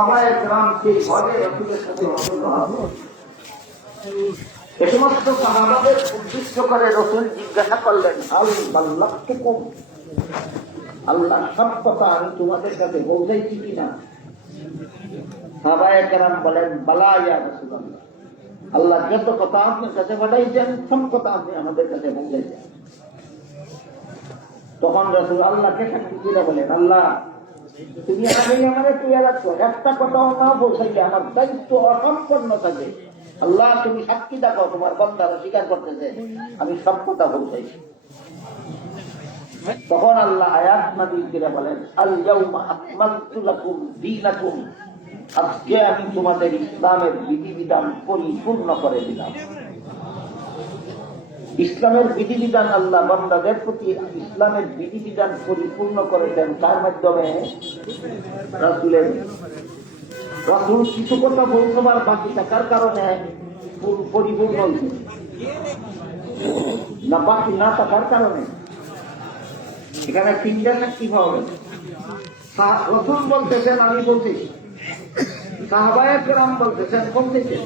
সাহাবায়ে কেরাম সেই ভয়ে রাসূলের সাথে এ সমস্ত সাহাবাদের উদ্দেশ্য করে রাসূল জিজ্ঞাসা করলেন, হাল বাল্লাগতুকুম, আল্লাহ সব কথা আমি তোমাদের কাছে পৌঁছাইছি কিনা? সাহাবায়ে কেরাম বলেন, বালা ইয়া রাসূলুল্লাহ, আল্লাহ যত কথা আপনার কাছে পাঠাইছেন সব কথা আপনি আমাদের কাছে পৌঁছাইছেন। তখন রাসূল আল্লাহকে সাক্ষী দিয়ে বলেন, আল্লাহ তুমি আগেই আমাদের তুলে রাখছো, একটা কথাও না পৌঁছাইলে আমার দায়িত্ব অসম্পন্ন থাকে। আল্লাহ তুমি সাক্ষী দেখো, তোমার বান্দারা স্বীকার করতেছে আমি সব কথা পৌঁছাইছি। তখন আল্লাহ আয়াত নাযিল করে বলেন, আল ইয়াউমা আকমালতু লাকুম দীনাকুম, আজকে আমি তোমাদের ইসলামের বিধিবিধান পরিপূর্ণ করে দিলাম। ইসলামের বিধিবিধান আল্লাহ বান্দাদের প্রতি ইসলামের বিধিবিধান পরিপূর্ণ করেছেন তার মাধ্যমে রাসূল কিছু কথা বলবার বাকি থাকার কারণে পরিপূর্ণ হয়েছে না, বাকি না থাকার কারণে। এখানে তিনটা সাক্ষী পাওয়া গেছে। রাসূল বলতেছেন আমি বলতেছি, সাহাবায়ে কেরাম বলতেছেন বলতেছেন,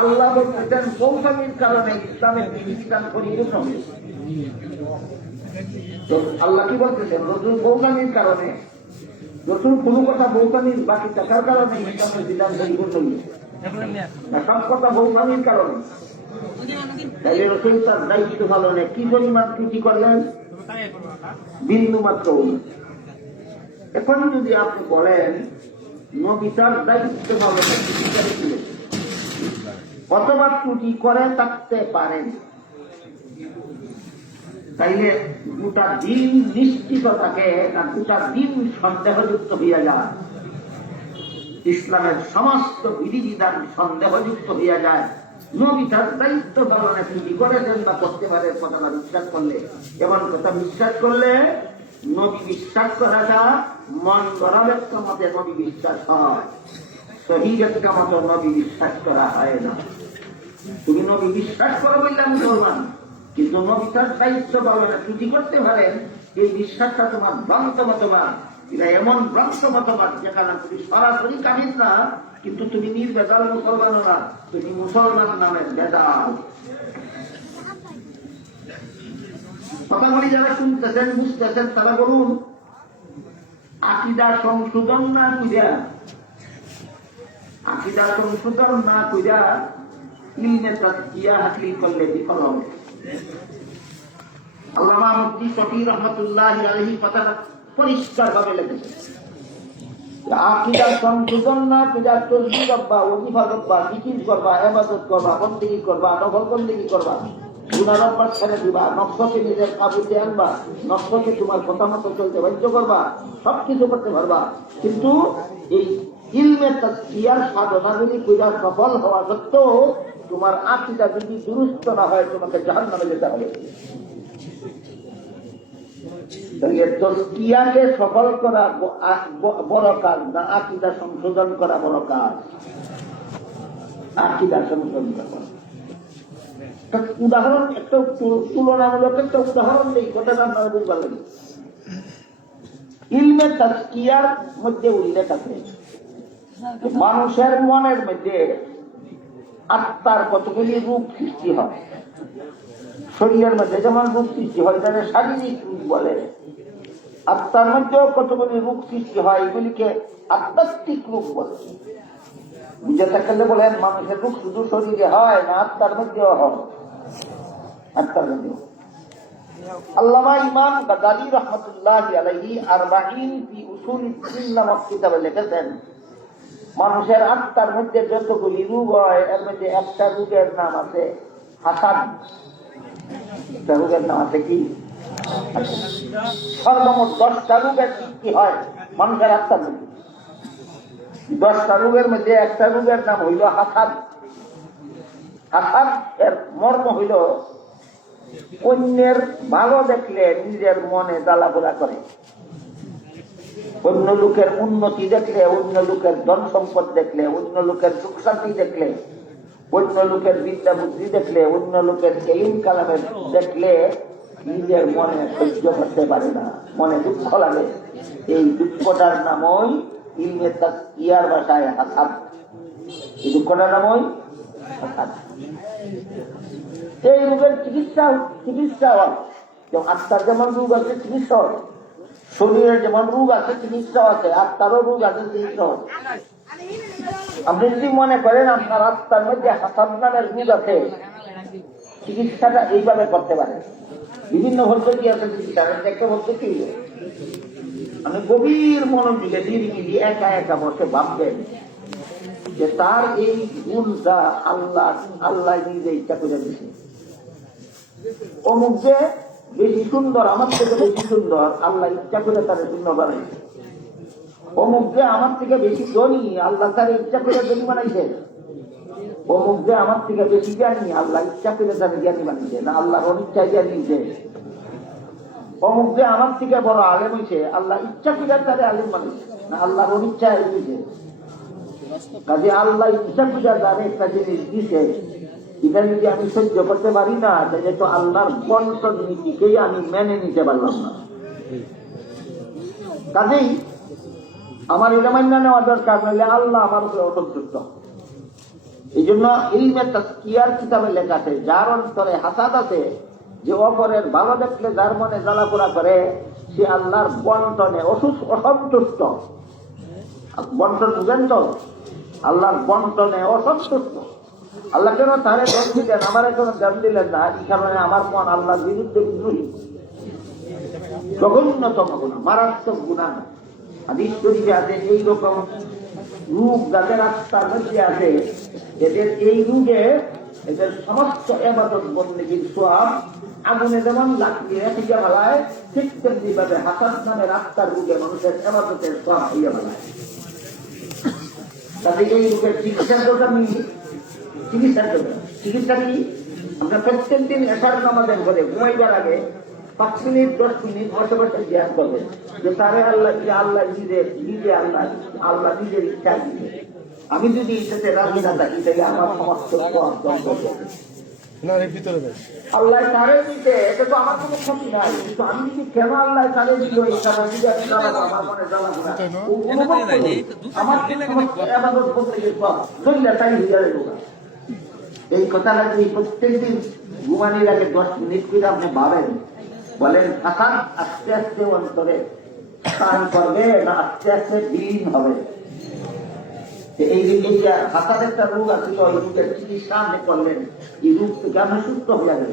আল্লাহ বলতেছেন পৌঁছানির কারণে ইসলামের বিধিবিধান পরিপূর্ণ হয়েছে। তো আল্লাহ কি বলতেছেন? রাসূল পৌঁছানির কারণে, রাসূল কোনো কথা পৌঁছানির বাকি থাকার কারণে ইসলামের বিধান পরিপূর্ণ হয়েছে না, সব কথা পৌঁছানির কারণে। তাইলে রাসূল তার দায়িত্ব পালনে কি পরিমাণ ত্রুটি করলেন? বিন্দু মাত্র। এখন যদি আপনি বলেন নবী তার দায়িত্ব পালনে অথবা ত্রুটি করে থাকতে পারেন, তাইলে গোটা দিন নিশ্চিত থাকে না, গোটা দিন সন্দেহযুক্ত হইয়া যায়। ইসলামের সমস্ত বিধিবিধান সন্দেহযুক্ত হইয়া যায়। নবী তার দায়িত্ব পালনে ত্রুটি করেছেন বা করতে পারে কথাটা বিশ্বাস করলে, এমন কথা বিশ্বাস করলে নবী বিশ্বাস করাটা মন গড়া একটা মতে নবী বিশ্বাস হয়, সহিহ একটা মতো নবী বিশ্বাস করা হয় না। তুমি নবী বিশ্বাস করো বললে আমি বললাম, কিন্তু নবী তার দায়িত্ব পালনে ত্রুটি করতে পারেন, এই বিশ্বাসটা তোমার ভ্রান্ত মতবাদ। এটা এমন ভ্রান্ত মতবাদ যেখানে তুমি সরাসরি কামিল না, কিন্তু তুমি নির্ভেজাল মুসলমান না, তুমি মুসলমান নামের ভেজাল। কথাগুলি যারা শুনতেছেন বুঝতেছেন তারা বলুন, আকীদা সংশোধন না কইরা, আকীদা সংশোধন না কইরা ইলমে তাজকিয়া হাসিল করলে বিফল হবে। আল্লামা মুফতি শফি রহমাতুল্লাহি আলাইহি কথাটা পরিষ্কার ভাবে লিখেছেন, আকীদা সংশোধন না কইরা তাসবিহ করবা, ওয়াজিফা করবা, জিকির করবা, ইবাদত করবা, বন্দেগী করবা, নফল বন্দেগী করবা, গুনাহ অভ্যাস ছেড়ে দিবা, নফসকে নিজের কাবুতে আনবা, নফসকে তোমার কথা মতো চলতে বাধ্য করবা, সবকিছু করতে পারবা, কিন্তু এই ইলমে তাজকিয়ার সাধনাগুলি কইরা সফল হওয়া সত্ত্বেও তোমার আকীদা যদি দুরুস্ত না হয় তোমাকে জাহান্নামে যেতে হবে। তাজকিয়াকে সফল করা বড় কাজ না, আকীদা সংশোধন করা বড় কাজ। আকীদা সংশোধন করা উদাহরণ, একটা তুলনামূলক একটা উদাহরণ নেই, কথাটা আপনারা বুঝবার লাগে। ইলমে তাজকিয়ার মধ্যে উল্লেখ আছে মানুষের মনের মধ্যে আত্মার কতগুলি রূপ সৃষ্টি হয়। শরীরের মধ্যে যেমন রূপ সৃষ্টি হয় তাদের শারীরিক রূপ বলে, আত্মার মধ্যেও কতগুলি রূপ সৃষ্টি হয়, এগুলিকে আধ্যাত্মিক রূপ বলে। বুঝে থাকলে বলেন মানুষের রূপ শুধু শরীরে হয় না, আত্মার মধ্যেও হয়, আত্মার মধ্যেও। আল্লামা ইমাম গাজ্জালী রাহমাতুল্লাহি আলাইহি আরবাঈন ফি উসুল ইসলাম নামক কিতাবে লিখেছেন, মানুষের আত্মার মধ্যে যতগুলি রূপ হয় এর মধ্যে একটা রূপের নাম আছে হাসাদ। একটা রূপের নাম আছে কি? সর্বমোট 10টা রূপের সৃষ্টি হয় মানুষের আত্মার মধ্যে। 10টা রূপের মধ্যে একটা রূপের নাম হইল হাসাদ। হাসাদ এর মর্ম হইল অন্যের ভালো দেখলে নিজের মনে জ্বালাপোড়া করে, অন্য লোকের উন্নতি দেখলে, অন্য লোকের ধন সম্পদ দেখলে, অন্য লোকের সুখ শান্তি দেখলে, অন্য লোকের বিদ্যা বুদ্ধি দেখলে, অন্য লোকের এলিম কালামের দেখলে নিজের মনে সহ্য করতে পারে না, মনে দুঃখ লাগে। এই দুঃখটার নামই ইলমে তাসকিয়ার ভাষায় হাসাদ। এই দুঃখটার নাম ওই হাসাদ। এই রোগের চিকিৎসা হয়। যেমন আত্মার যেমন রোগ আছে চিকিৎসা হয়, শরীরের যেমন রোগ আছে চিকিৎসা আছে, আত্মারও রোগ আছে চিকিৎসা হয়। আপনি যদি মনে করেন আপনার আত্মার মধ্যে হাসাদ নামের রোগ আছে, চিকিৎসাটা এইভাবে করতে পারে। বিভিন্ন পদ্ধতি আছে চিকিৎসা। একটা পদ্ধতি, আমি গভীর মনোযোগে নিরিবিলি একা একা বসে ভাববেন যে তার এই গুণটা আল্লাহ নিজে ইচ্ছা করে দিচ্ছে। অমুক যে বেশি সুন্দর, আমার থেকে বেশি সুন্দর, আল্লাহ ইচ্ছা করে তার সুন্দর বানাইছে। অমুক যে আমার থেকে বেশি ধনী, আল্লাহ তার ইচ্ছা করে ধনী বানাইছে। অমুক যে আমার থেকে বেশি জ্ঞানী, আল্লাহ ইচ্ছা করে তার জ্ঞানী বানিয়েছে না আল্লাহর অনিচ্ছায় জ্ঞানীছে। অমুক যে আমার থেকে বড় আলেম হয়েছে, আল্লাহ ইচ্ছা করে তারে আলেম বানিয়েছে না আল্লাহর অনিচ্ছায় দিয়েছে। কাজে আল্লাহ ইচ্ছা করে তারে একটা জিনিস দিছে, এটা যদি আমি সহ্য করতে পারি না, তাহলে তো আল্লাহর বন্টন নীতিকেই আমি মেনে নিতে পারলাম না। কাজেই আমার এটা মান্য নেওয়া দরকার, নইলে আল্লাহ আমার উপরে অসন্তুষ্ট। এই জন্য ইলমে তাসকিয়ার কিতাবে লেখা আছে, যার অন্তরে হাসাদ আছে, যে অপরের ভালো দেখলে যার মনে জ্বালাপোড়া করে, সে আল্লাহর বন্টনে অসন্তুষ্ট। বন্টন বুঝেন তো? আল্লাহর বন্টনে অসন্তুষ্ট। আল্লাহ কেন তারে দোষ দিলেন, আমার কেন দাম দিলেন না? এই কারণে আমার মন আল্লাহর বিরুদ্ধে বিদ্রোহী। জঘন্যতম গুণা, মারাত্মক গুণা। হাদিস শরীফে আছে এইরকম রূপ যাদের আত্মার মধ্যে আছে, এদের এই রূপে এদের সমস্ত ইবাদত বন্দেগীর সওয়াব আগুনে যেমন লাগিয়ে ফিকে ফেলায়, ঠিক তেমনি ভাবে হাসাদ নামের আত্মার রূপে মানুষের ইবাদতের সওয়াব হইয়া ফেলায়। তাতে এই রূপের চিকিৎসার কথা চিকিৎসা কি? আমরা প্রত্যেক দিন এশার নামাজের পরে ঘুমাইবার আগে 5 মিনিট 10 মিনিট বসে বসে ধ্যান করবেন যে তারে আল্লাহ নিজে আল্লাহ নিজের ইচ্ছা দিবে। আমি যদি ইচ্ছাতে রাজি না থাকি, তাহলে আমার সমস্ত আল্লাহ তারে দিতে, এটা তো আমার কোনো ক্ষতি নাই। কিন্তু আমি যদি কেন আল্লাহ তারে দিল, আমার মনে জ্বালা আমার তাই হইয়া গেল। এই কথাটা যদি প্রত্যেকদিন ঘুমানির আগে 10 মিনিট করে আপনি ভাবেন, বলেন হাসাদ আস্তে আস্তে অন্তরে স্থান করবে না আস্তে আস্তে বিলীন হবে? এই হাসাদ একটা রোগ আছে, তো এই রোগের চিকিৎসা আপনি করলেন, এই রোগ থেকে আপনি সুস্থ হয়ে যাবে।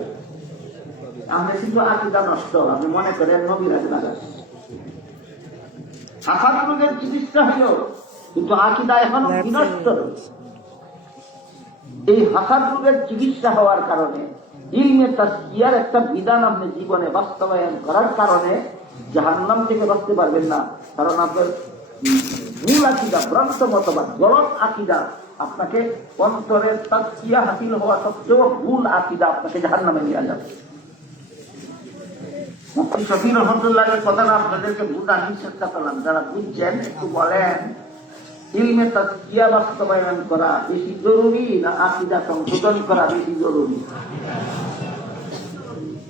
আপনি কিন্তু আকীদা নষ্ট, আপনি মনে করেন নবীর আকীদা। হাসাদ রোগের চিকিৎসা হইল, কিন্তু আকীদা এখন বিনষ্ট। এই হাসাদ রোগের চিকিৎসা হওয়ার কারণে ইলমে তাসকিয়ার একটা বিধান আপনি জীবনে বাস্তবায়ন করার কারণে জাহান্নাম থেকে বাঁচতে পারবেন না। কারণ আপনার মূল আকীদা, ভ্রান্ত মতবাদ, গলত আকীদা আপনাকে অন্তরের তাসকিয়া হাসিল হওয়া সত্ত্বেও ভুল আকীদা আপনাকে জাহান্নামে নিয়ে যাবে। মুফতি শফি রহমতুল্লাহের কথাটা আপনাদেরকে বুঝানোর চেষ্টা করলাম। যারা বুঝছেন একটু বলেন, ইলমে তাসকিয়া বাস্তবায়ন করা বেশি জরুরি না আকীদা সংশোধন করা বেশি জরুরি?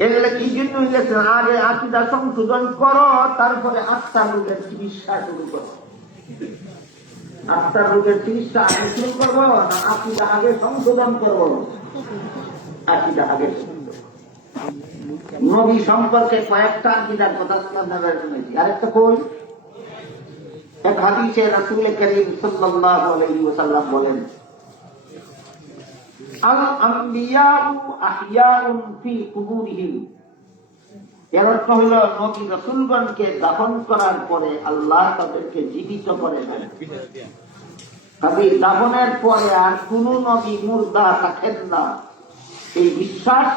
এগুলো কি জন্য হয়েছে? আগে আকীদা সংশোধন করো, তারপরে আত্মার রোগের চিকিৎসা শুরু করো। আত্মার রোগের চিকিৎসা আগে শুরু করবো না আকীদা আগে সংশোধন করবো? আকীদা আগে। নবী সম্পর্কে কয়েকটা আকীদার কথা শুনেছি। আরেকটা কই, এক হাদিসে রাসূল করিম সাল্লাল্লাহু আলাইহি ওয়াসাল্লাম বলেন, আল আমবিয়াউ আহইয়াউন ফি কুবুরিহিম। এর অর্থ হল নবী রাসূলগণকে দাফন করার পরে আল্লাহ তাদেরকে জীবিত করে দেন। তবে দাফনের পরে আর কোন নবী মুর্দা থাকেন না, এই বিশ্বাস,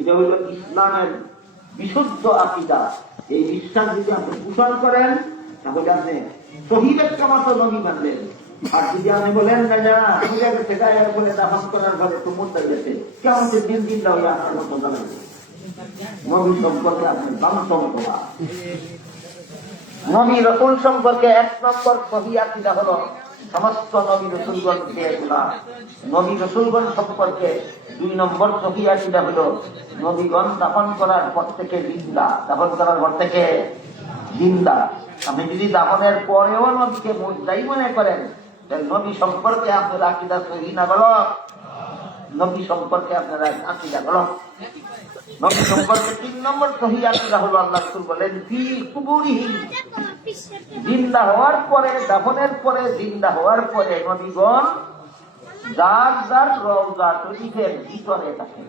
এটা হল ইসলামের বিশুদ্ধ আকীদা। এই বিশ্বাস যদি আপনি পোষণ করেন, তাহলে আপনি শহীদ একটা মতো নবী মানবেন। আর যদি আপনি বলেন না না বলে দাফন করার পরে তো মুর্দা গেছে, কেমন দিন দিন দাও আপনার মতো জানাবে। নবী সম্পর্কে আপনি বাংশম করা, নবী রাসূল সম্পর্কে 1 নম্বর সহিহ আকীদা হলো সমস্ত নবী রাসূলগণকে একলা। নবী রাসূলগণ সম্পর্কে 2 নম্বর সহিহ আকীদা হলো নবীগণ দাফন করার পর থেকে জিন্দা, দাফন করার পর থেকে জিন্দা। আপনি যদি দাফনের পরেও নবীকে মুদ্দাই মনে করেন, নবী সম্পর্কে আপনার আকীদা সহিহ না গলত, নবী সম্পর্কে আপনার আকীদা গলত। নবী সম্পর্কে 3 নম্বর সহিহ আকীদা হলো আল্লাহ রাসূল বলেন ফি কুবুরিহিম, জিন্দা হওয়ার পরে, দাফনের পরে, জিন্দা হওয়ার পরে নবীগণ যার যার রওজা শরীফের ভিতরে থাকে।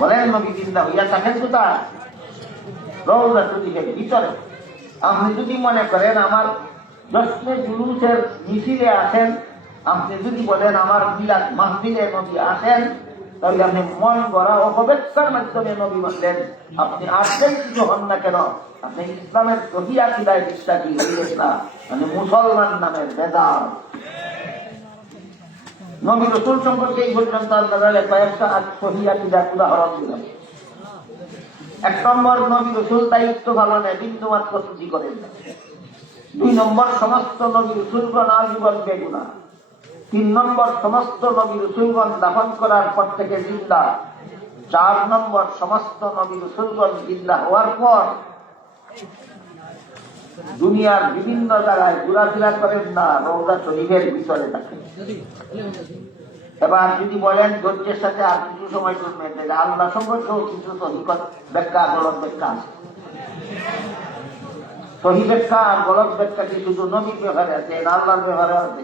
বলেন নবী জিন্দা হইয়া থাকেন কোথায়? রওজা শরীফের ভিতরে। আপনি যদি মনে করেন আমার জশ্নে জুলুসের মিছিলে আসেন, আপনি যদি বলেন আমার মিলাদ মাহফিলে নবী আসেন, তাহলে আপনি মন গড়া অপব্যাখ্যার মাধ্যমে নবী বললেন। আপনি আসলেন কিছু হন না কেন, আপনি ইসলামের সহিহ আকীদায় বিশ্বাসী হইলেন না, মানে মুসলমান নামের বেদাত। নবী রাসূল সম্পর্কে এই পর্যন্ত আপনারা কয়েকটা সহিহ আকীদার উদাহরণ দিলাম। 1 নম্বর, নবী রাসূল দায়িত্ব পালনে বিন্দুমাত্র ত্রুটি করেন না। 2 নম্বর, সমস্ত নবী রাসূলগণ আজীবন বেগুনাহ। 3 নম্বর, সমস্ত নবী রাসূলগণ দাফন করার পর থেকে জিন্দা। 4 নম্বর, সমস্ত নবী রাসূলগণ জিন্দা হওয়ার পর দুনিয়ার বিভিন্ন জায়গায় ঘোরাফেরা করেন না, রওজা শরীফের ভিতরে থাকেন। এবার যদি বলেন ধৈর্যের সাথে আর কিছু সময় শুনবেন, আল্লাহ সম্পর্কেও কিছু সহিহ ব্যাখ্যা গলত ব্যাখ্যা আছে। সহিহ ব্যাখ্যা আর গলত ব্যাখ্যা কি শুধু নবীর ব্যাপারে আছে, আল্লাহর ব্যাপারে আছে?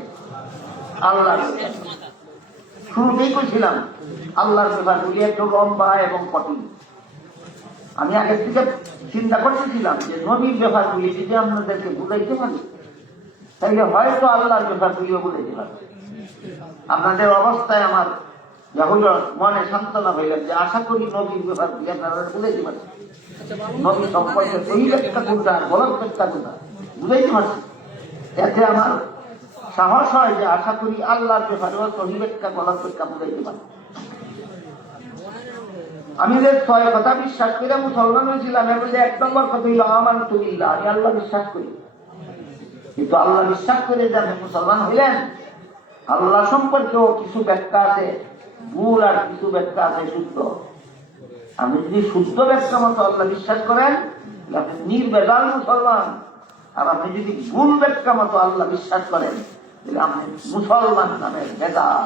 আল্লাহর ব্যাপারে শুরুতেই বলছিলাম, আল্লাহর ব্যাপারগুলি একটু লম্বা এবং কঠিন। আমি আগে থেকে চিন্তা করতেছিলাম যে নবীর ব্যাপারগুলি যদি আপনাদেরকে বুঝাইতে পারি, তাহলে হয়তো আল্লাহর ব্যাপারগুলিও বুঝাইতে পারি। আপনাদের অবস্থায় আমার মনে সান্ত্বনা হইলেন যে আশা করি নবীর ব্যাপারগুলি আপনারা বুঝাইতে পারছি। নবী সম্পর্কে সহিহ ব্যাখ্যা কোনটা, গলত ব্যাখ্যা কোনটা বুঝাইতে পারছি। এতে আমার সাহস হয় যে আশা করি আল্লাহর ব্যাপারেও সহিহ ব্যাখ্যা গলত ব্যাখ্যা বুঝাইতে পারি। আমি যে 6 কথা বিশ্বাস করে মুসলমান হয়েছিলাম, এর মধ্যে 1 নম্বর কথা হইল আমানতু বিল্লাহ, আমি আল্লাহ বিশ্বাস করি। কিন্তু আল্লাহ বিশ্বাস করে যে আপনি মুসলমান হইলেন, আল্লাহ সম্পর্কেও কিছু ব্যাখ্যা আছে ভুল আর কিছু ব্যাখ্যা আছে শুদ্ধ। আপনি যদি শুদ্ধ ব্যাখ্যা মতো আল্লাহ বিশ্বাস করেন, আপনি নির্ভেজাল মুসলমান। আর আপনি যদি ভুল ব্যাখ্যা মতো আল্লাহ বিশ্বাস করেন, তাহলে আপনি মুসলমান নামের বেদাল।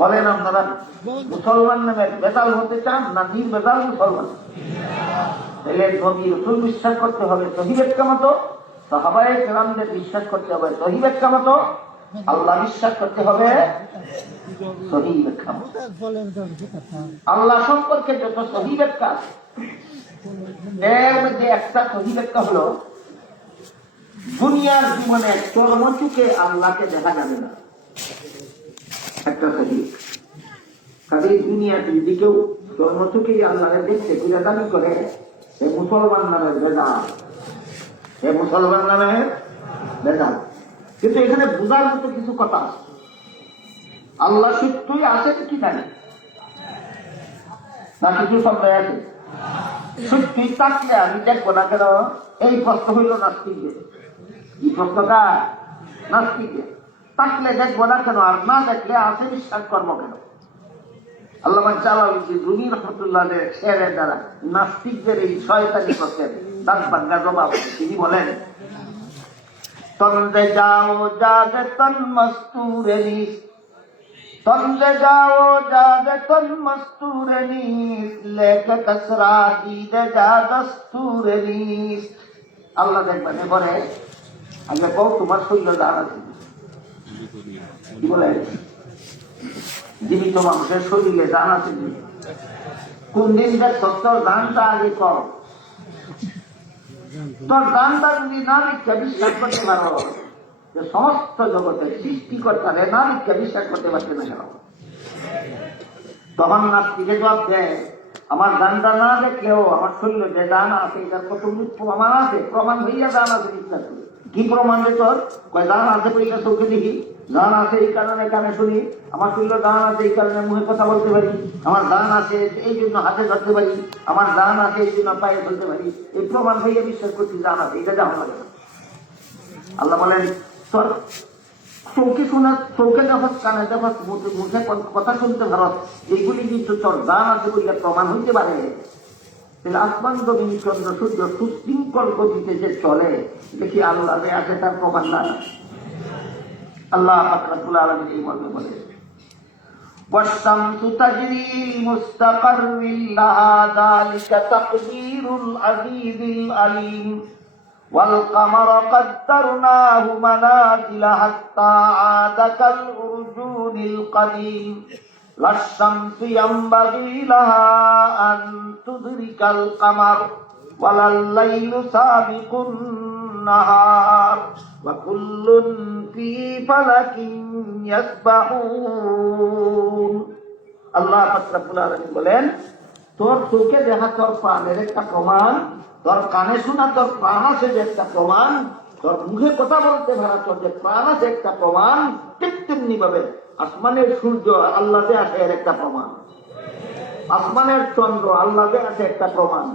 বলেন আপনারা মুসলমান নামের বেদাল হতে চান না নির্ভেজাল মুসলমান? তাহলে নবী রাসূল বিশ্বাস করতে হবে সহিহ ব্যাখ্যা মতো, সাহাবায়ে কেরামদের বিশ্বাস করতে হবে সহিহ ব্যাখ্যা মতো, আল্লাহ বিশ্বাস করতে হবে সহিহ ব্যাখ্যা মতো। আল্লাহ সম্পর্কে যত সহিহ ব্যাখ্যা আছে, এর মধ্যে একটা সহিহ ব্যাখ্যা হলো দুনিয়ার জীবনে চর্মচুকে আল্লাহকে দেখা যাবে না। একটা সহিহ, কাজে দুনিয়াতে যদি কেউ চর্মচুকেই আল্লাহকে দেখতে দাবি করে, এ মুসলমান নামের বেদাল, এ মুসলমান নামের বেদাল। কিন্তু এখানে বোঝার মতো কিছু কথা আছে। আল্লাহ সত্যই আছেন কি জানি না, কিছু সন্দেহ আছে? সত্যি থাকলে আমি দেখবো না কেন? এই প্রশ্ন হইল নাস্তিকদের। এই প্রশ্নটা নাস্তিকদের। থাকলে দেখবো না কেন, আর না দেখলে আছে বিশ্বাস কর্ম কেন? আল্লামা জালালউদ্দিন রুমি রহমাতুল্লাহ শেরের দ্বারা নাস্তিকদের এই শয়তানি প্রশ্নের দাঁত ভাঙ্গা জবাব তিনি বলেন, তন্দ্রে যাও যাদে তন মস্তুরে নিস, তন্দ্রে যাও যাদে তন মস্তুরে নিস, লেকে কসরা দিদে যা দস্তুরে নিস। আল্লাহ দেখবেন এবারে আগে কও তোমার শরীর দান আছে কি বলে? জীবিত মানুষের শরীরে দান আছে। কোন দিন তোর দানটা আগে কর। তোর দানটা যদি না মিথ্যা বিশ্বাস করতে পারো, যে সমস্ত জগতের সৃষ্টিকর্তারে না মিথ্যা বিশ্বাস করতে পারছে না কেন? তখন নাস্তিকে জবাব দেয়, আমার দানটা না দেখলেও আমার শরীরে যে দান আছে এটার কত প্রমাণ আছে, প্রমাণ হইয়া দান আছে বিশ্বাস করি। কি প্রমাণ রে তোর? কয় দান আছে পরীক্ষা চোখে দেখি, দান আছে এই কারণে কানে শুনি, আমার শরীরে দান আছে এই কারণে মুখে কথা বলতে পারি, আমার দান আছে এই জন্য হাতে ধরতে পারি, আমার দান আছে এই জন্য পায়ে ধরতে পারি। এই প্রমাণ হইয়া বিশ্বাস করছি দান আছে, এটা যা হবে না। আল্লাহ বলেন তোর চৌকে শোনা, চৌকে যখন কানে যখন মুখে কথা শুনতে পারো, এইগুলি কিন্তু তোর দান আছে বলে প্রমাণ হইতে পারে। আসমান জমিন চন্দ্র সূর্য সুশৃঙ্খল গতিতে যে চলে দেখি আল্লাহ আছে তার প্রমাণ না। আল্লাহ রাব্বুল আলামিন এই মর্মে বলেন, ওয়াশ-শামসু তাজরি লিমুস্তাকাররিন লাহা যালিকা তাকদীরুল আজিজিল আলীম ওয়াল কামারা কাদ্দারনাহু মানাজিলা হাত্তা আদা কাল উরজুনিল কাদীম লাশ-শামসু ইয়ানবাগী লাহা আন তুদরিকাল কামার ওয়ালাল লাইলু সাবিকুন নাহার ওয়া কুল্লুন ফি ফালাকিন ইয়াসবাহুন। আল্লাহ পাক রব্বুল আলামিন বলেন, তোর চোখে দেখা তোর প্রাণের একটা প্রমাণ, তোর কানে শোনা তোর প্রাণ আছে যে একটা প্রমাণ, তোর মুখে কথা বলতে ভাড়া তোর যে প্রাণ আছে একটা প্রমাণ, ঠিক তেমনি ভাবে আসমানের সূর্য আল্লাহ আছে এর একটা প্রমাণ, আসমানের চন্দ্র আল্লাহ আছে একটা প্রমাণ।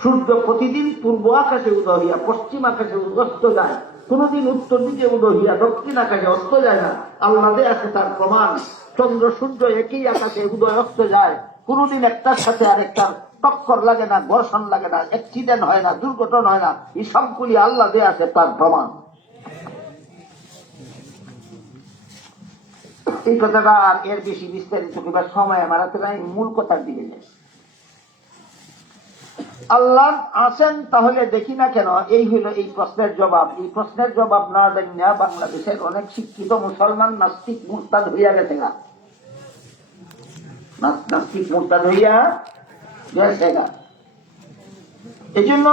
সূর্য প্রতিদিন পূর্ব আকাশে উদয় হইয়া পশ্চিম আকাশে অস্ত যায়, কোনদিন উত্তর দিকে উদয় হইয়া দক্ষিণ আকাশে অস্ত যায় না, আল্লাহ আছে তার প্রমাণ। চন্দ্র সূর্য একই আকাশে উদয় অস্ত যায়, কোনদিন একটার সাথে আরেকটার টক্কর লাগে না, ঘর্ষণ লাগে না, অ্যাক্সিডেন্ট হয় না, দুর্ঘটনা হয় না, এই সবগুলি আল্লাহ আছে তার প্রমাণ। এই কথাটা আর এর বেশি বিস্তারিত কিংবা সময় মারাতে নাই, মূল কথার দিকে যায়। আল্লাহ আছেন তাহলে দেখি না কেন, এই হইল এই প্রশ্নের জবাব। এই প্রশ্নের জবাব না জানি না বাংলাদেশের অনেক শিক্ষিত মুসলমান নাস্তিক মুরতাদ হইয়া গেছে, নাস্তিক মুরতাদ হইয়া গেছে। এই জন্য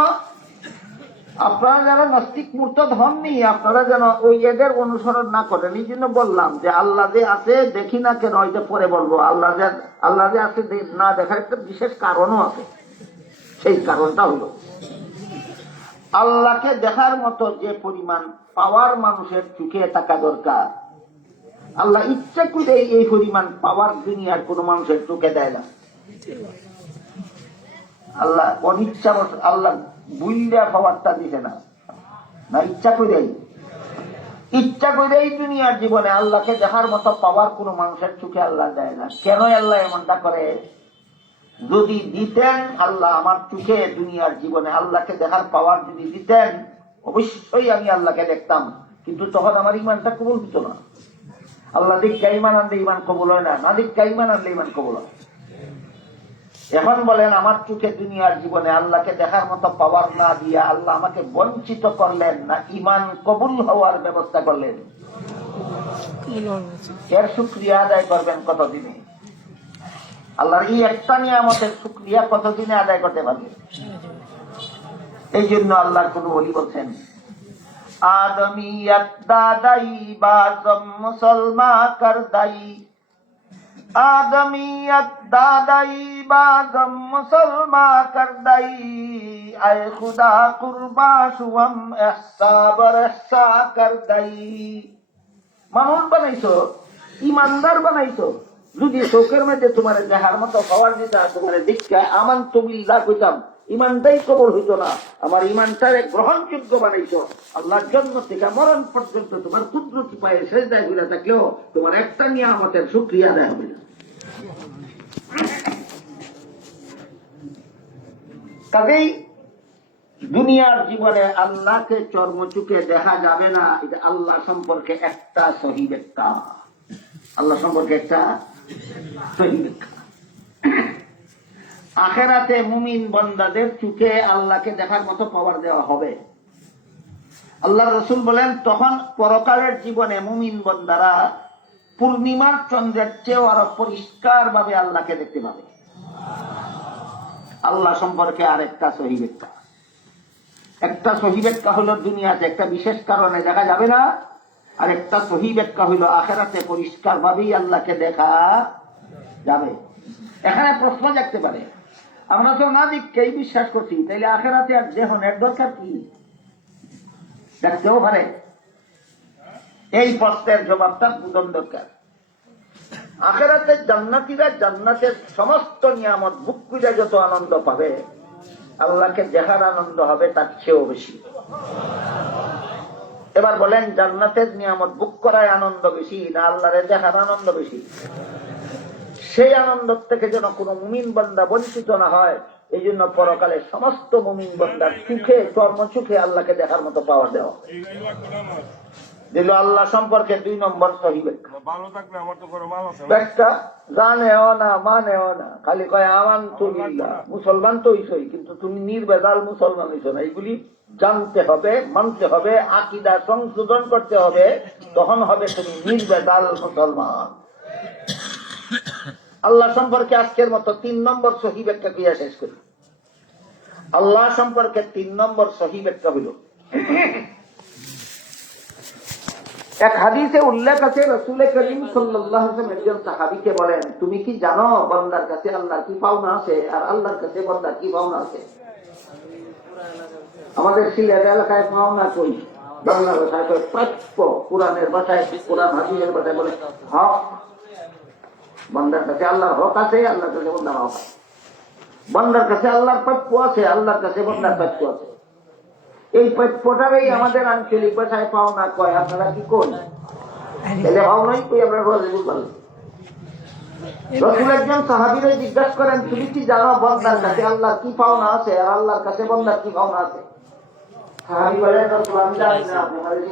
আপনারা যারা নাস্তিক মুরতাদ হননি, আপনারা যেন ওই এদের অনুসরণ না করেন। এই জন্য বললাম যে আল্লাহ যে আছে দেখি না কেন, ওইটা পরে বলবো। আল্লাহ যে আছে না দেখার একটা বিশেষ কারণও আছে। সেই কারণটা হলো আল্লাহকে দেখার মতো যে পরিমাণ পাওয়ার মানুষের চোখে থাকা দরকার, আল্লাহ ইচ্ছা করে এই পরিমাণ পাওয়ার দুনিয়ার কোন মানুষের চোখে দেয় না। আল্লাহ অনিচ্ছা, আল্লাহ বুইল্লা পাওয়ারটা দিছে না, না ইচ্ছা করেই দুনিয়ার জীবনে আল্লাহকে দেখার মতো পাওয়ার কোন মানুষের চোখে আল্লাহ দেয় না। কেন আল্লাহ এমনটা করে? যদি দিতেন আল্লাহ আমার চোখে দুনিয়ার জীবনে আল্লাহকে দেখার পাওয়ার যদি দিতেন, অবশ্যই আমি আল্লাহকে দেখতাম, কিন্তু তখন আমার ইমানটা কবুল হতো না। আল্লাহ দীক্ষা ইমান আনলে ইমান কবুল হয় না, না দীক্ষা ইমান আনলে ইমান কবুল হয়। এখন বলেন আমার চোখে দুনিয়ার জীবনে আল্লাহকে দেখার মতো পাওয়ার না দিয়া আল্লাহ আমাকে বঞ্চিত করলেন না ইমান কবুল হওয়ার ব্যবস্থা করলেন? এর শুকরিয়া আদায় করবেন কতদিনে? আল্লাহর এই একটা নিয়ামতের শুকরিয়া কতদিনে আদায় করতে পারবে? এই জন্য আল্লাহর কোন ওলি বলছেন, আদমিয়ত দাদাই বাজম মুসলমা করদাই, আদমিয়ত দাদাই বাজম মুসলমা করদাই, আয় খুদা কুরবা শুম ইহসা বর ইহসা করদাই। মানুষ বানাইছো, ইমানদার বানাইছো, যদি চোখের মধ্যে তোমার দেখার মতো পাওয়ার দিতা, তোমার দীক্ষা আমান তুমিল্লাহ কইতাম, ইমানটাই কবল হইতো না। আমার ইমানটারে গ্রহণযোগ্য বানাইছো, আল্লাহর জন্য থেকে মরণ পর্যন্ত তোমার কুদরতি পায়ে সেজদায় ঘুরে থাকলেও তোমার একটা নিয়ামতের শুকরিয়া আদায় হবে না। কাজেই দুনিয়ার জীবনে আল্লাহকে চর্মচুকে দেখা যাবে না, এটা আল্লাহ সম্পর্কে একটা সহি ব্যাখ্যা। আল্লাহ সম্পর্কে একটা সহি ব্যাখ্যা। আখিরাতে মুমিন বান্দাদের চোখে আল্লাহকে দেখার মতো পাওয়ার দেওয়া হবে। আল্লাহ রাসূল বলেন, তখন পরকালের জীবনে মুমিন বান্দারা পূর্ণিমার চন্দ্রের চেয়েও আরো পরিষ্কার ভাবে আল্লাহকে দেখতে পাবে। আল্লাহ সম্পর্কে আরেকটা সহি ব্যাখ্যা। একটা সহি ব্যাখ্যা হলো দুনিয়াতে একটা বিশেষ কারণে দেখা যাবে না, আর একটা সহি ব্যাখ্যা হইল আখিরাতে পরিষ্কার ভাবেই আল্লাহকে দেখা যাবে। এখানে প্রশ্ন জাগতে পারে, আমরা তো না দিককেই বিশ্বাস করছি, তাইলে আখিরাতে আর দেহনের দরকার কি? দেখতেও পারে। এই প্রশ্নের জবাবটা বুঝন দরকার। আখিরাতে জান্নাতীরা জান্নাতের সমস্ত নিয়ামত ভোগ করে যত আনন্দ পাবে, আল্লাহকে দেখার আনন্দ হবে তার চেয়েও বেশি। এবার বলেন, জান্নাতের নিয়ামত ভোগ করায় আনন্দ বেশি না আল্লাহরে দেখার আনন্দ বেশি? সেই আনন্দ থেকে যেন কোনো মুমিন বান্দা বঞ্চিত না হয়, এই জন্য পরকালে সমস্ত মুমিন বান্দার সুখে কর্মসুখে আল্লাহকে দেখার মতো পাওয়ার দেওয়া দিল। আল্লাহ সম্পর্কে 2 নম্বর সহি ব্যাখ্যা। জানেও না মানেও না, খালি কয় আমানতুবিল্লাহ, মুসলমান তো হইছই, কিন্তু তুমি নির্বেজাল মুসলমান হইছো না। এইগুলি জানতে হবে, মানতে হবে, আকীদা সংশোধন করতে হবে, তখন হবে তুমি নির্বেজাল মুসলমান। আল্লাহ সম্পর্কে আজকের মতো 3 নম্বর সহি ব্যাখ্যা করিয়া শেষ করি। আল্লাহ সম্পর্কে 3 নম্বর সহি ব্যাখ্যা হইল, এক হাদিসে উল্লেখ আছে, রাসূল করিম সাল্লাল্লাহু আলাইহি ওয়াসাল্লাম একজন সাহাবীকে বলেন, তুমি কি জানো বান্দার কাছে আল্লাহর কি পাওনা আছে আর আল্লাহর কাছে বান্দার কি পাওনা আছে? আমাদের সিলেট এলাকায় পাওনা কই, বাংলা ভাষায় কয় প্রাপ্য, কোরআনের ভাষায়, কোরআন হাদিসের ভাষায় বলে হক। বান্দার কাছে আল্লাহর হক আছে, আল্লাহর কাছে বান্দার হক আছে। বান্দার কাছে আল্লাহর প্রাপ্য আছে, আল্লাহর কাছে বান্দার প্রাপ্য আছে। এই প্রাপ্যটারই আমাদের আঞ্চলিক ভাষায় পাওনা কয়। আপনারা কি কই? এলে পাওনাই কই আমরা বলে বুঝলাম। রাসূল একজন সাহাবীরে জিজ্ঞাসা করেন, তুমি কি জানো বান্দার কাছে আল্লাহর কি পাওনা আছে আর আল্লাহর কাছে বান্দার কি পাওনা আছে? সাহাবী বলেন, রাসূল আমি জানি না, আপনি বলেন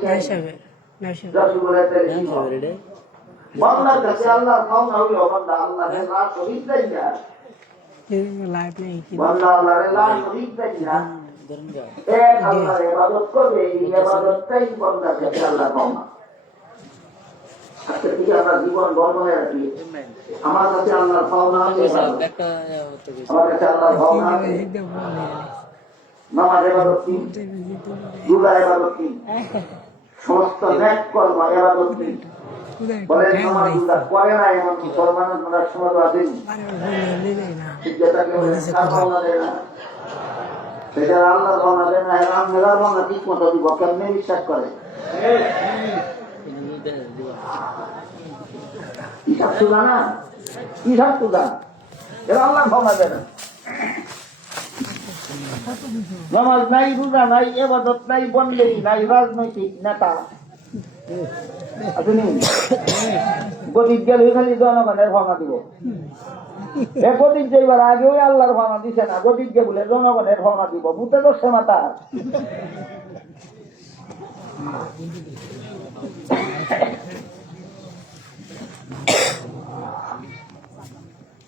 রাসূল বলেন, বান্দার কাছে আল্লাহর পাওনা হইল বান্দা আল্লাহর লা শরীক নাই না, বান্দা আল্লাহর লা শরীক নাই না, এক আল্লাহর ইবাদত করবে, এই ইবাদতটাই বান্দার কাছে আল্লাহর পাওনা। আজকে থেকে আমরা জীবন বর্ণনে রাখি, আমার কাছে আল্লাহর পাওনা আছে, আমার কাছে আল্লাহর পাওনা আছে। নামাজ ইবাদত কি, রোজা ইবাদত কি, সমস্ত নেক কর্ম ইবাদত কি। বলেন নামাজ রোজা করে না এমন মুসলমান আপনারা সমাজ আছেন, যেটাকে কার পাওনা দেয় না, সেটা আল্লাহর পাওনা দেয় না, আল্লাহর পাওনা ঠিক মতো দিব, কেমনে বিশ্বাস করে? হিসাব সুদা না, হিসাব সুদা, এরা আল্লাহর পাওনা দেয় না। নামাজ নাই, রোজা নাই, ইবাদত নাই, বন্দেগী নাই, রাজনৈতিক নেতা আপনি গদিক গেলে খালি জনগণের ভাঙা দিব। গদিক যাইবার আগে ওই আল্লাহর ভাঙা দিছে না, গদিক গে বলে জনগণের ভাঙা দিব, বুতে দশে মাতা।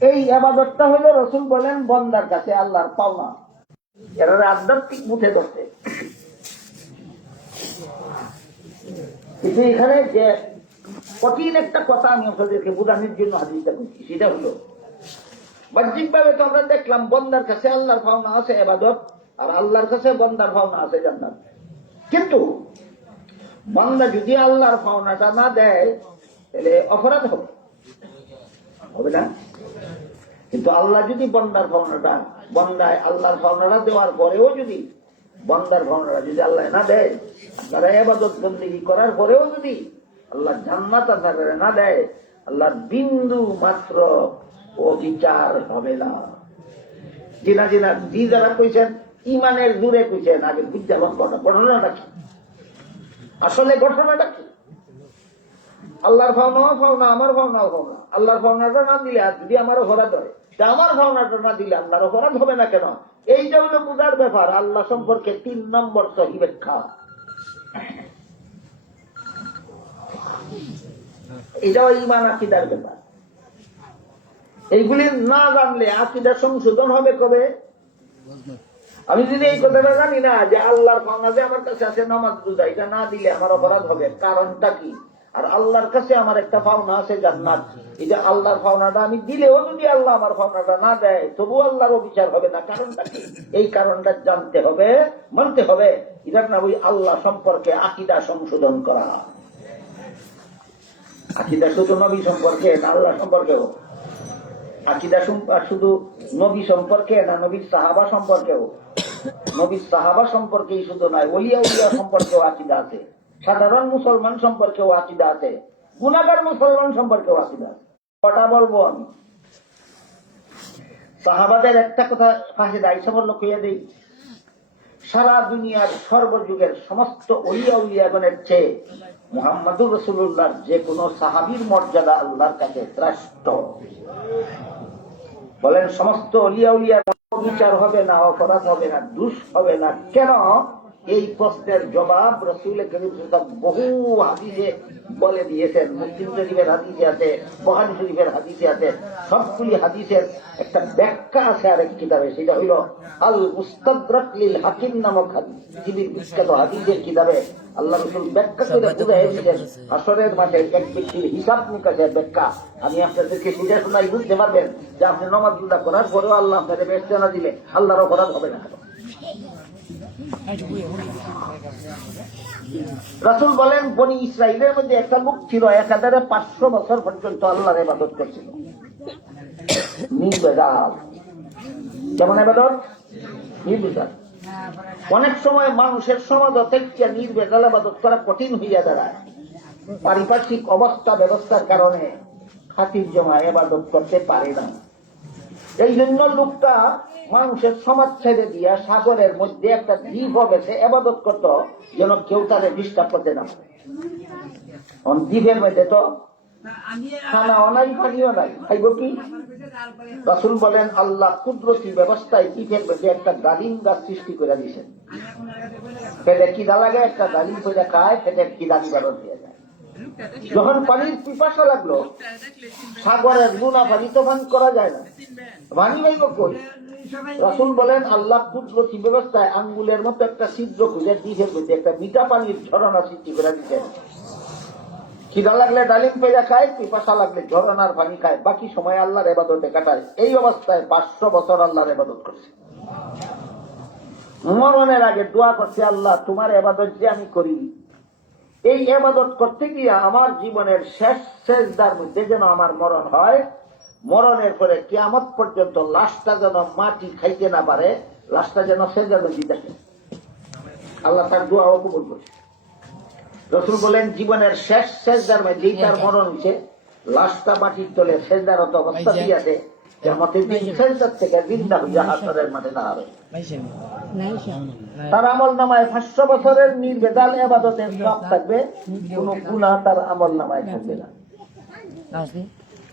এই আবাদতটা হলো রাসূল বলেন বান্দার কাছে আল্লাহর পাওনা। এরা আধ্যাত্মিক মুঠে ধরতে। কিন্তু এখানে যে কঠিন একটা কথা আমি আপনাদেরকে বোঝানোর জন্য হাদিসটা বলছি, সেটা হলো বাহ্যিক ভাবে তো আমরা দেখলাম বান্দার কাছে আল্লাহর পাওনা আছে ইবাদত, আর আল্লাহর কাছে বান্দার পাওনা আছে জান্নাত। কিন্তু বান্দা যদি আল্লাহর পাওনাটা না দেয় তাহলে অপরাধ হবে, হবে না? কিন্তু আল্লাহ যদি বান্দার পাওনাটা, বান্দায় আল্লাহর পাওনাটা দেওয়ার পরেও যদি বান্দার পাওনাটা যদি আল্লাহ না দেয়, তারা ইবাদত বন্দেগী করার পরেও যদি আল্লাহ জান্নাত তারা না দেয়, আল্লাহর বিন্দু মাত্র অবিচার হবে না। জিনা জিনা জি যারা কইছেন ইমানের দূরে কইছেন, আগে বুঝলাম ঘটনাটা কি, আসলে ঘটনাটা কি। আল্লাহর পাওনাও পাওনা, আমার পাওনাও পাওনা। আল্লাহর পাওনাটা না দিলে আর যদি আমার অপরাধ হয়, আমার পাওনাটা না দিলে আল্লাহর অপরাধ হবে না কেন? এইটা হলো বুঝার ব্যাপার। আল্লাহ সম্পর্কে 3 নম্বর সহি ব্যাখ্যা, এটাও ঈমান আকীদার ব্যাপার। এইগুলি না জানলে আকীদা সংশোধন হবে কবে? আমি যদি এই কথাটা জানি না যে আল্লাহর পাওনা যে আমার কাছে আছে নামাজ রোজা, এটা না দিলে আমার অপরাধ হবে, কারণটা কি? আর আল্লাহর কাছে আমার একটা পাওনা আছে জান্নাত, এই যে আল্লাহর পাওনাটা আমি দিলেও যদি আল্লাহ আমার পাওনাটা না দেয় তবু আল্লাহর অবিচার হবে না, কারণটা কি? এই কারণটা জানতে হবে, মানতে হবে। এটা না ওই আল্লাহ সম্পর্কে আকীদা সংশোধন করা। আকীদা শুধু নবী সম্পর্কে না আল্লাহ সম্পর্কেও? আকীদা শুধু নবী সম্পর্কে না নবীর সাহাবা সম্পর্কেও? নবীর সাহাবা সম্পর্কেই শুধু নয়, ওলিয়া উলিয়া সম্পর্কেও আকীদা আছে, সাধারণ মুসলমান সম্পর্কেও আকীদা আছে, গুনাহগার মুসলমান সম্পর্কেও আকীদা আছে। কটা বলবো আমি? সাহাবাদের একটা কথা কাছে দায়িত্ব বলল কইয়া দেই, সারা দুনিয়ার সর্বযুগের সমস্ত ওলিয়া উলিয়াগণের চেয়ে মুহাম্মদুর রাসূলুল্লাহর যে কোনো সাহাবীর মর্যাদা আল্লাহর কাছে শ্রেষ্ঠ। বলেন সমস্ত অলিয়া উলিয়া বিচার হবে না, অপরাধ হবে না, দোষ হবে না কেন? এই প্রশ্নের জবাব রাসূল করিম সাল্লাল্লাহু আলাইহি ওয়াসাল্লাম বহু হাদিসে বলে দিয়েছেন। মুসলিম শরীফের হাদিসে আছে, বুখারী শরীফের হাদিসে আছে। সবগুলি হাদিসের একটা ব্যাখ্যা আছে আরেক কিতাবে, সেটা হইল আল মুস্তাদরাক লিল হাকিম নামক পৃথিবীর বিখ্যাত হাদিসের কিতাবে আল্লাহ রাসূল ব্যাখ্যা করে বুঝাই দিয়েছেন হাসরের মাঠে এক ব্যক্তির হিসাব নিকাশের ব্যাখ্যা। আমি আপনাদেরকে সেটা শোনাই, বুঝতে পারবেন যে আপনি নামাজগুলো করার পরেও আল্লাহ আপনাকে বেহেশতে না দিলে আল্লাহর অপরাধ হবে না। রাসূল বলেন বনি ইসরাইলের মধ্যে একটা লোক ছিল 1500 বছর পর্যন্ত আল্লাহর ইবাদত করছিল, নির্বেজাল। যেমন ইবাদত নির্বেজাল। অনেক সময় মানুষের সমাজ থেকে নির্বেজাল ইবাদত করা কঠিন হইয়া দাঁড়ায়। পারিপার্শ্বিক অবস্থা ব্যবস্থার কারণে খাতির জমা ইবাদত করতে পারে না। এই জন্য লোকটা মানুষের সমাজ ছেড়ে দিয়া সাগরের মধ্যে একটা দ্বীপ বেছে ইবাদত করত, যেন কেউ তারে ডিস্টার্ব করতে না পারে। দ্বীপের মধ্যে তো খানাও নাই, পানিও নাই, খাইব কি? রাসূল বলেন আল্লাহ কুদরতি ব্যবস্থায় দ্বীপের মধ্যে একটা ডালিম গাছ সৃষ্টি করে দিয়েছেন। পেটে কিদা লাগে, একটা ডালিম করে খায়, পেটে কিদা নিবারণ হয়ে যায়। যখন পানির পিপাসা লাগলো, সাগরের গুণা পানি তো পান করা যায় না, পানি লাইব কই? রাসূল বলেন আল্লাহ কুদরতি ব্যবস্থায় আঙ্গুলের মতো একটা ছিদ্র খুঁজে দ্বীপের মধ্যে একটা মিঠা পানির ঝরনা সৃষ্টি করে দিচ্ছেন। খিদা লাগলে ডালিম পেজা খায়, পিপাসা লাগলে ঝরনার পানি খায়, বাকি সময় আল্লাহর ইবাদতে কাটায়। এই অবস্থায় 500 বছর আল্লাহর ইবাদত করছে। মরণের আগে দোয়া করছে, আল্লাহ তোমার ইবাদত যে আমি করি, এই ইবাদত করতে গিয়ে আমার জীবনের শেষ সেজদার মধ্যে যেন আমার মরণ হয়। মরণের পরে কিয়ামত পর্যন্ত লাশটা যেন মাটি খাইতে না পারে, লাশটা যেন সেজদা দিতে থাকে। আল্লাহ তার দোয়াও কবুল করছে। রাসূল বলেন জীবনের শেষ সেজদার মধ্যেই তার মরণ হয়েছে, লাশটা মাটির তলে সেজদারত অবস্থা দিয়েছে। কিয়ামতের দিন সেজদার থেকে জিন্দা হইয়া হাসরের মাঠে দাঁড়াবে। তার আমল নামায় 500 বছরের নির্বেজাল ইবাদতের সওয়াব থাকবে, কোন গুনাহ তার আমল নামায় থাকবে না।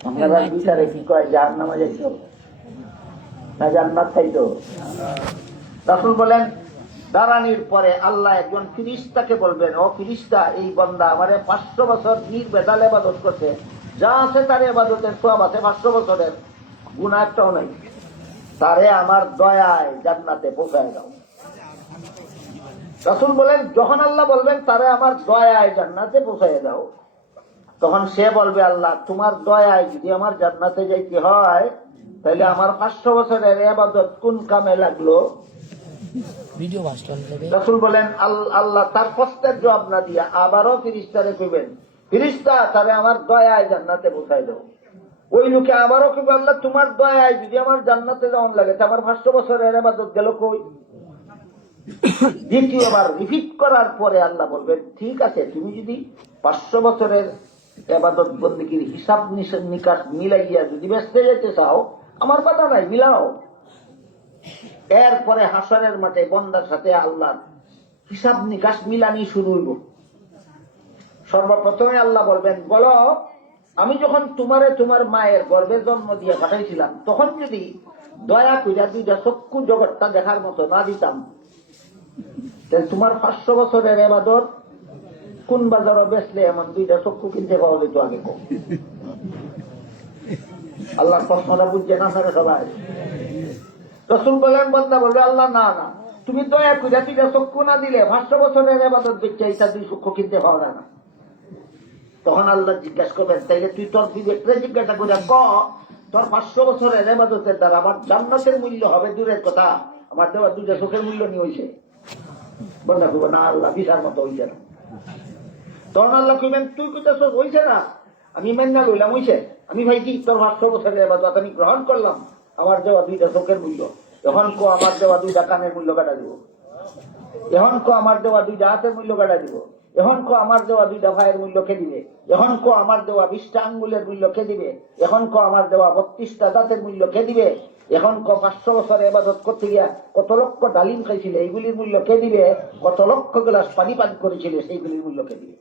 আপনারা বিচারে কি কয়, জাহান্নামে যাইতো না জান্নাত পাইতো? রাসূল বলেন দাঁড়ানির পরে আল্লাহ একজন ফিরিস্তাকে বলবেন, ও ফিরিস্তা, এই বান্দা আমারে 500 বছর নির্বেজাল ইবাদত করছে, যা আছে তার ইবাদতের সওয়াব আছে 500 বছরের, গুনাহ একটাও নাই, তারে আমার দয়ায় জান্নাতে পৌঁছায় দাও। রাসূল বলেন যখন আল্লাহ বলবেন তারে আমার দয়ায় জান্নাতে পৌঁছায় দাও, তখন সে বলবে আল্লাহ তোমার দয়ায় যদি আমার জান্নাতে যাইতে হয়, তাহলে আমার 500 বছরের ইবাদত কোন কামে লাগলো? রাসূল বলেন আল্লাহ তার প্রশ্নের জবাব না দিয়া আবারও ফিরিস্তারে কইবেন, ফিরিস্তা তারে আমার দয়ায় জান্নাতে পৌঁছায় দাও। ওই লোকে আবারও কইবে, আল্লাহ তোমার দয়ায় যদি আমার জান্নাতে যাওয়ান লাগে, তা আমার 500 বছরের ইবাদত গেল কই? দ্বিতীয়বার রিপিট করার পরে আল্লাহ বলবেন, ঠিক আছে, তুমি যদি 500 বছরের ইবাদত বন্দেগীর হিসাব নিকাশ মিলাইয়া যদি বেঁচতে যেতে চাও, আমার কথা নাই, মিলাও। এরপরে হাসরের মাঠে বন্দার সাথে আল্লাহ হিসাব নিকাশ মিলানি শুরু হইব। সর্বপ্রথমে আল্লাহ বলবেন, বলো আমি যখন তোমারে তোমার মায়ের গর্ভে জন্ম দিয়ে পাঠাইছিলাম, তখন যদি দয়া কইরা 2টা চক্ষু জগৎটা দেখার মতো না দিতাম, তাহলে তোমার 500 বছরের ইবাদত কোন বাজারে বেচলে এমন 2টা চক্ষু কিনতে পাওয়া যেত আগে কম? আল্লাহ প্রশ্নটা বুঝছে না সবাই? রাসূল বলেন, বান্দা বলবে, আল্লাহ না না, তুমি দয়া কইরা 2টা চক্ষু না দিলে 500 বছরের ইবাদত দেখতে এটা 2 চক্ষু কিনতে পাওয়া যায় না। তখন আল্লাহ জিজ্ঞাসা করবেন, তাইলে তুই তোর বিবেকরে জিজ্ঞাসা করে ক, তোর 500 বছরের ইবাদতের দ্বারা আমার জান্নাতের মূল্য হবে দূরের কথা, আমার দেওয়া 2টা চোখের মূল্য নিয়ে হয়েছে? বন্ধা করবো না, আল্লাহ বিচার মতো হয়েছে না। তখন আল্লাহ কইবেন, তুই কোথায় হয়েছে না, আমি মেন্না লইলাম হয়েছে, আমি ভাইছি তোর 500 বছরের ইবাদত আমি গ্রহণ করলাম, আমার দেওয়া 2টা চোখের মূল্য। এখন কো আমার দেওয়া 2টা কানের মূল্য কাটা দিব, এখন কো আমার দেওয়া 2টা হাতের মূল্য কাটা দিব, এখন কো আমার দেওয়া 2টা ভাইয়ের মূল্য কে দিবে, এখন কো আমার দেওয়া 20টা আঙ্গুলের মূল্য কে দিবে, এখন কো আমার দেওয়া 32টা দাঁতের মূল্য কে দিবে, এখন কো 500 বছরের ইবাদত করতে গিয়া কত লক্ষ ডালিম খাইছিলে এইগুলির মূল্য কে দিবে, কত লক্ষ গ্লাস পানি পান করেছিলে সেইগুলির মূল্য কে দিবে?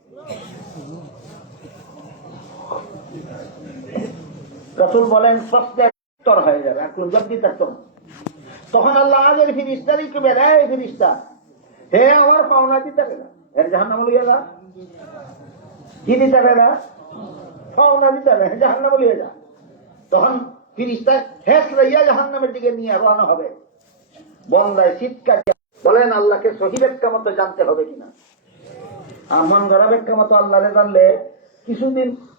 রাসূল বলেন প্রশ্নের তর হয়ে যাবে, আর কোন জব্দি থাকতো না। তখন আল্লাহ আগের ফিরিস্তারই কেবে রে ফিরিস্তা, হে আমার পাওনা দিতে পারে না, এর জাহান্নাম লিয়ে যা, কি দিতে পারে না, পাওনা দিতে পারে, জাহান্নাম লিয়ে যা। তখন ফিরিস্তা হেস লইয়া জাহান্নামের দিকে নিয়ে রওনা হবে। বন্দায় চিৎকার বলেন আল্লাহকে সহি ব্যাখ্যা মতো জানতে হবে কিনা। আর মন গড়া ব্যাখ্যা মতো আল্লাহরে জানলে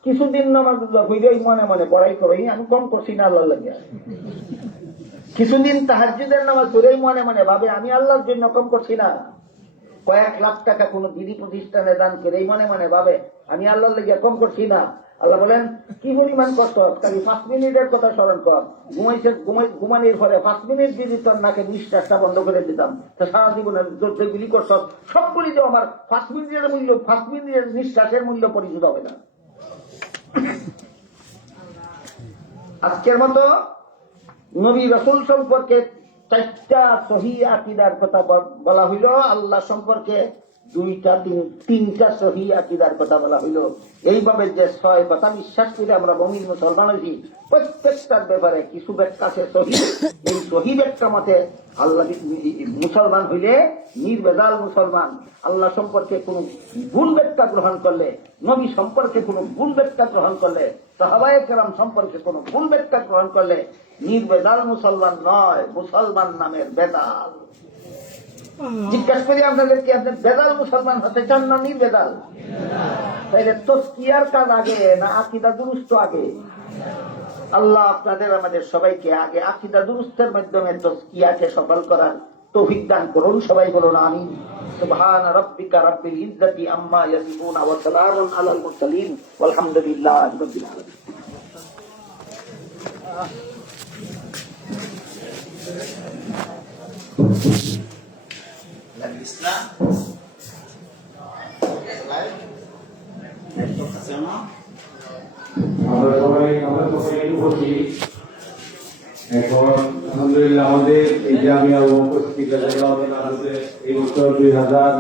কিছুদিন নামাজ হইলেই মনে মনে পড়াই করে আমি কম করছি না আল্লাহ লাগে, কিছুদিন তাহাজ্জুদের নামাজ পড়েই মনে মনে ভাবে আমি আল্লাহর জন্য কম করছি না, কয়েক লাখ টাকা কোন দিদি প্রতিষ্ঠানে দান করে এই মনে মনে ভাবে আমি আল্লাহর লেগে কম করছি না। আল্লাহ বলেন কি পরিমাণ কষ্ট, খালি 5 মিনিটের কথা স্মরণ কর, ঘুমানির পরে 5 মিনিট যদি তোর নাকে নিঃশ্বাসটা বন্ধ করে দিতাম, তো সারা জীবনের যেগুলি করছ সবগুলি তো আমার 5 মিনিটের মূল্য, 5 মিনিটের নিঃশ্বাসের মূল্য পরিশোধ হবে না। আজকের মতো নবী রাসূল সম্পর্কে 4টা সহি আকীদার কথা বলা হইল, আল্লাহ সম্পর্কে 2টা 3টা সহি আকীদার কথা বলা হইল। এইভাবে যে 6 কথা বিশ্বাস করে আমরা মুমিন মুসলমান হইছি, প্রত্যেকটার ব্যাপারে কিছু ব্যাখ্যা আছে সহি। এই সহি ব্যাখ্যা মতে আল্লাহ মুসলমান হইলে নির্ভেজাল মুসলমান। আল্লাহ সম্পর্কে কোন ভুল ব্যাখ্যা গ্রহণ করলে, নবী সম্পর্কে কোন ভুল ব্যাখ্যা গ্রহণ করলে, সাহাবায়ে কেরাম সম্পর্কে কোন ভুল ব্যাখ্যা গ্রহণ করলে নির্ভেজাল মুসলমান নয়, মুসলমান নামের বেদাল। জিজ্ঞাসা করি আপনাদেরকে, আপনি বেদাল মুসলমান হতে চান না নির্বেদাল? তাইলে তাসকিয়ার কাজ আগে না আকীদা দুরুস্ত আগে? আল্লাহ আপনাদের আমাদের সবাইকে আগে আকীদা দুরুস্তের মাধ্যমে তাসকিয়াকে সফল করার তৌফিক দান করুন। সবাই বলুন আমিন। সুবহান রাব্বিকা রাব্বিল ইজ্জাতি আম্মা ইয়াসিফুন ওয়া সালামুন আলাল মুরসালিন ওয়ালহামদুলিল্লাহি রাব্বিল আলামিন। আমরা সবাই উপস্থিত এখন আলহামদুলিল্লাহ আমাদের এই জামিয়া উপস্থিত এই বছর 2000